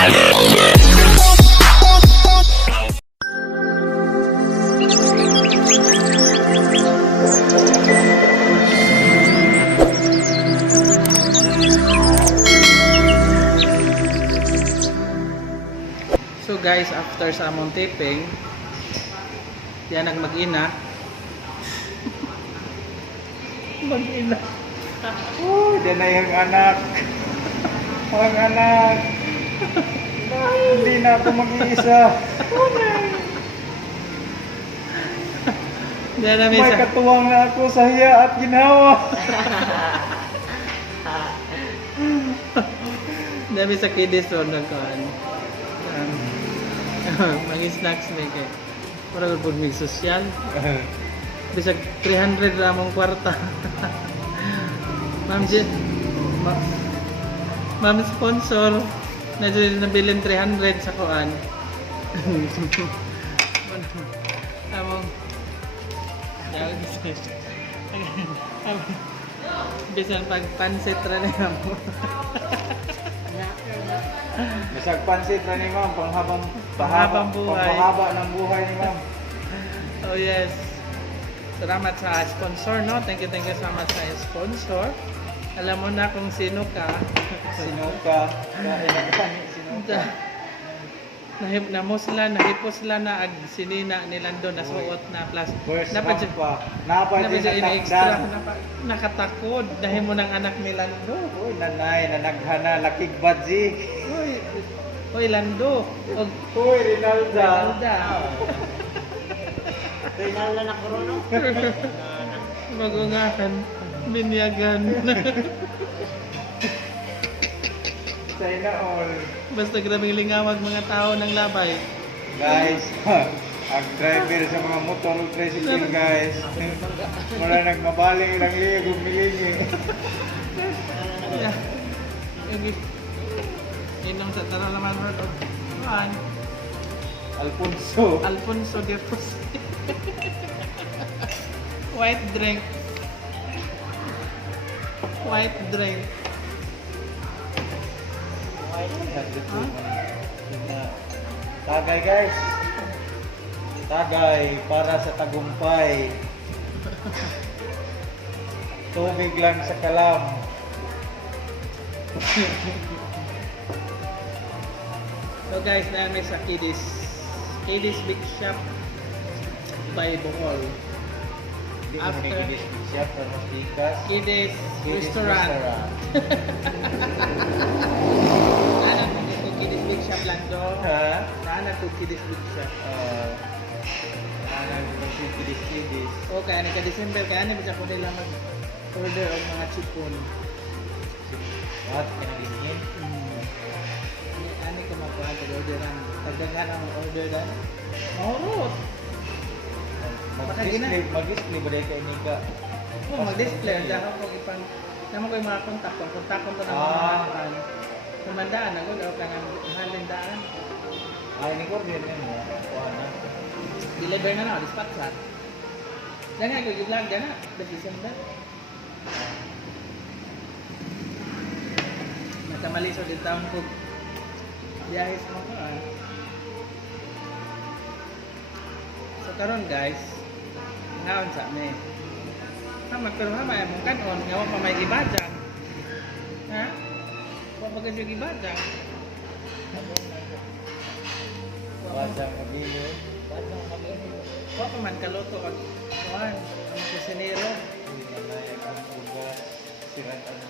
So guys, after sa among taping, yan ang mag-ina. Mag-ina. Oh, yan na yung anak. Ang anak. Hindi na ako mag-iisa. Yan na May katuwang na ako sa hiya at ginawa. Dami sa kiddies ron nagkaan. Mga snacks na kay. Para pud mig sosyal. Bisag 300 ra mong kwarta. Ma'am Jen. Ma'am sponsor. Nabilin 300 sa kuan. Among bisan pag pansit ra niya mo. Masag pansit na ni ma'am, panghabang buhay. Panghaba ng buhay ni ma'am. Oh yes. Salamat sa sponsor, no? Thank you so much sa sponsor. Alam mo na kung sino ka. Sino ka? Sino ka? Nahipos sila na ag sinina nilang doon nasuot na plus. First Dapat pa. Napad siya din extra natakdan. nakatakod dahil mo ng anak ni Lando. Uy, nanay, nanaghana, lakig badji. Oy Lando. Uy, Rinalda. Rinalda na korono. Magungahan. Minyagan. Sana all. Basta grabing lingawag mga tao ng labay. Guys, ang driver sa mga motor tricycle guys. Wala nagmabaling lang liya gumilingi. Inong sa tara naman ro. Juan Alfonso de Pos. White drink. Tagay guys. Tagay para sa tagumpay. Tubig lang sa kalam. So guys, namin sa Kiddies Big Shop by Bohol. After Kiddies Restaurant. Nana to Kiddies Big Shop Lando. Ha? Nana to Kiddies Big Shop. Kiddies. O kaya nagka-December, kaya ano bisa ko nila mag-order og mga chipon. What? Kinagingin? Ani ka mag-orderan. Tagdagan ang order dan. Mahurot. Mag-display ba dito ini ka? Oh, mag-display. Diyan ako ipang naman ko yung mga kontak ko. Kontakon to ng mga kumandaan ako. Daw ka nga mahalin daan. Ay, ini ko rin mo. Deliver na na. Dispatch ha. Diyan nga ko i-vlog dyan na. December. Nakamaliso din taon ko. Biyahe sa mga So karon guys, ngaon sa amin. Magkaroon ha, may mong kanon, ngawa pa may ibadang. Ha? Huwag bagas yung ibadang. Basang magilo. Huwag pa man kaloto at kuhan, ang kusinero. Sirat ang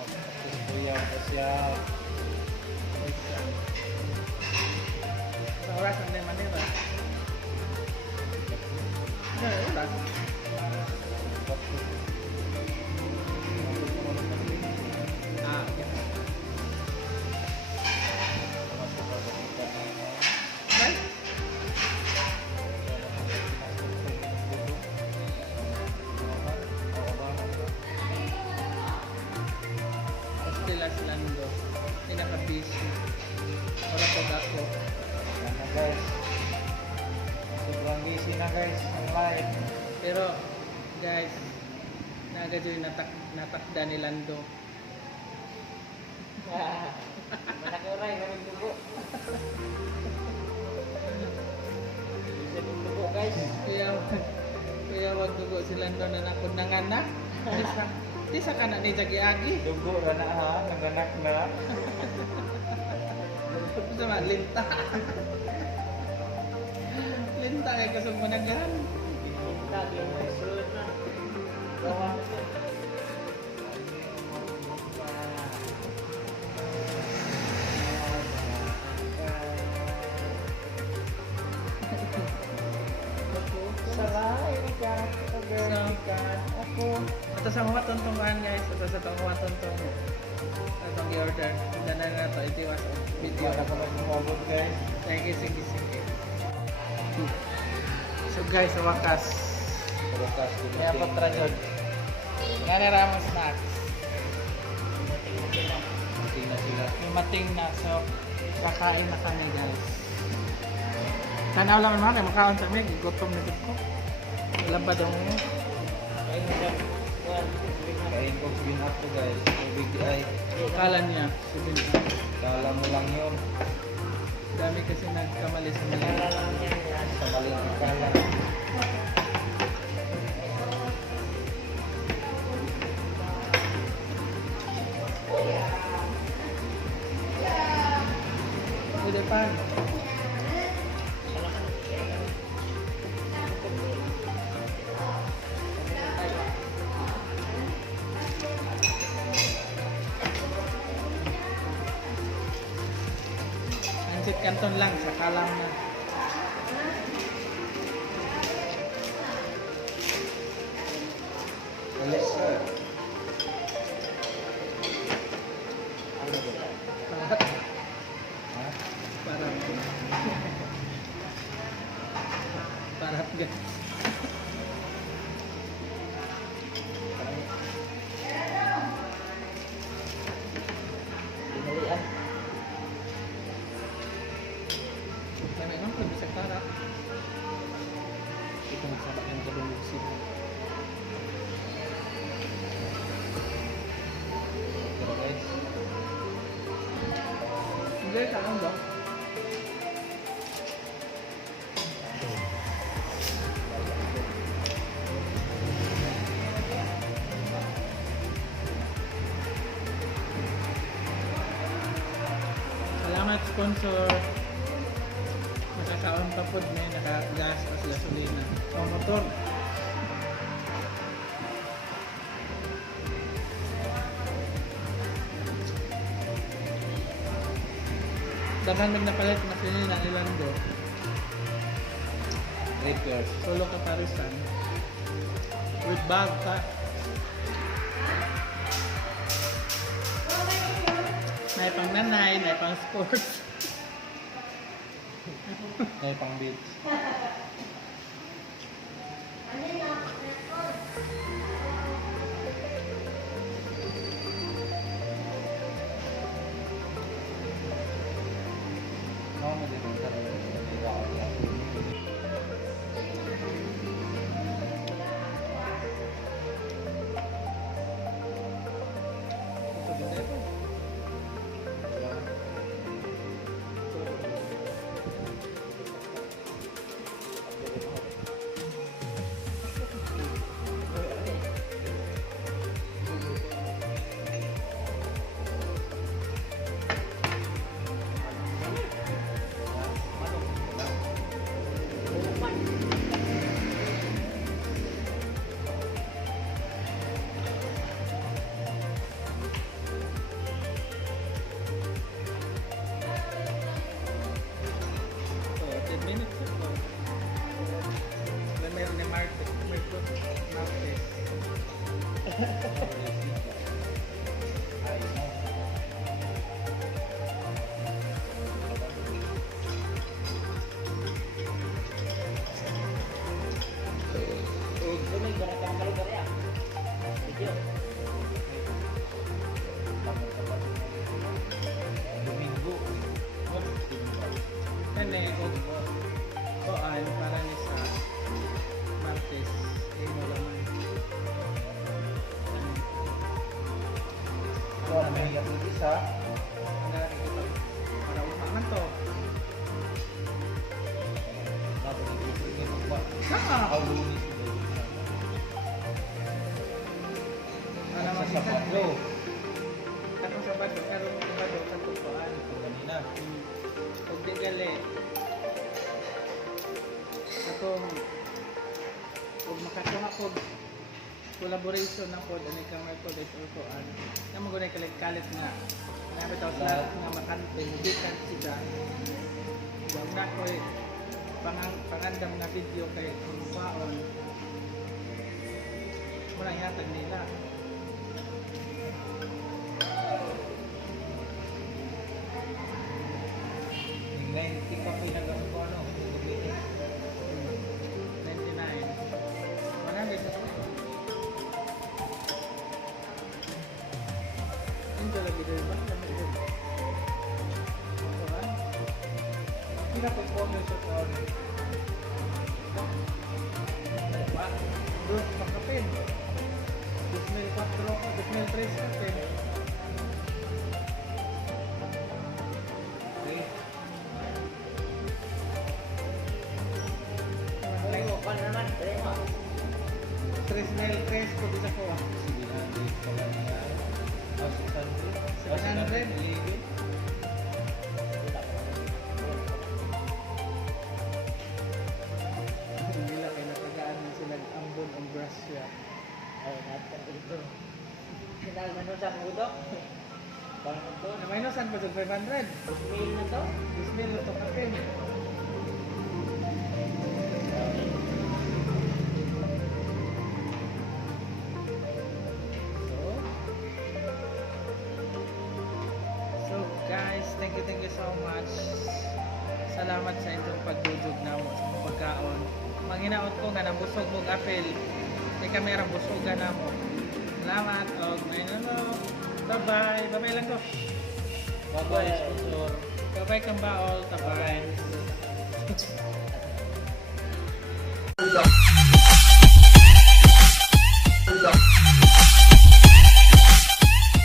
kuya ko siya. Sa oras ang may manira. Oras. Okay. Right? Estilas Lando. Pinaka-busy. Wala po ako. Ano guys? Sobrang busy na guys ang live. Pero guys, nagadyo yung natakda ni Lando. Manakuray, maraming dugo. Isa yung dugo guys. Kaya wag dugo sila doon na nakundangan na. Di sa kana ni Jagi-agi. Dugo ra na ha, nanganak na. Sama linta. Linta kay kasog managahan. Lagi yung may sulod na. Gawa ko siya. Saray, ikan, ikan, ako. Ito sa mga tuntungan guys. Ito sa mga tuntong. Itong i-order. Diyan na nga ito. Itiwas ang video. Wala ka mag-umabot guys. Sige. So guys, sa wakas. Pagkakas ko Kaya patrajon. Nga na ramang snacks. Mating na sila. Yung mating na. So, kakain na kami guys. Tanaw lang naman. Makaon sa mig. Gutom na dito ko. Alam ba daw mo? Kain mo siya. Kain ko binap ko guys. Tubig di ay. Kala niya. Sabi niya. Kala mo lang yun. Dami kasi nagkamali sa mga. Kaya lang yan yan. Sa maling ikala. Udah pan. Ansit kanton lang sa kalam na. Yes sir. Parat. Ha? Parat. Parat guys. Dinalian. Kami nga kung bisa parat. Ito magsabak yung kadulog sila. Pero guys. Hindi, saan ba? Salamat sponsor. Makakaon pa po may naka-gas as gasolina. O motor. Dagan mag napalit na sila na Ilando. Reapers. Solo ka parisan. With bag ka. May pang nanay, may pang sports. May pang beach. No, mo din ang sarili. Hindi ako sa Ito ganda ito. So, 10 minutes ito. Meron ni Martes. May fruit. Martes. May barakang kalugar ya. Video. Domingo. Yan eh, koan para ni sa Martes. Imo laman. Ito ang may isa. Nari Sabado. Katong Sabado, karon Sabado katong kuan. Kanina. Pag di gali. Katong pag makakuha ko collaboration na pod ani kamay pod ito kuan. Na mo gunay kalit nga. Nabi taw sa nga makante bikan sila. Wag na ko pangandam na video kay kung paon. Muna yatag nila. Yung 90 ka pinagano ko ano. 99. 100 na po. Hindi lagi doon ba? Lagi doon. Ito ba? Hindi na performance sa tao. Ba? Dos pakapin. 2004, 2003 kapin. Okay. Premo, pa naman, premo. 2003 po bisa ko. Sige na, hindi pala niya. 700. Hindi lang kay natagaan na sila ambon o Brasya. Ay, natin dito. Sinalman sa budok. Parang ito. Na minus saan pa dyan? 500? 2,000 na to. 10,000 na ito kapin. So guys, thank you so much. Salamat sa inyong pagdudog na mo sa mga pagkaon. Manghinaot ko nga nabusog mong apel. May kamera busogan na mo. Salamat og may ano. Bye-bye. Bye-bye lang ko. Bye-bye, sponsor. Bye-bye kang baol. Bye-bye.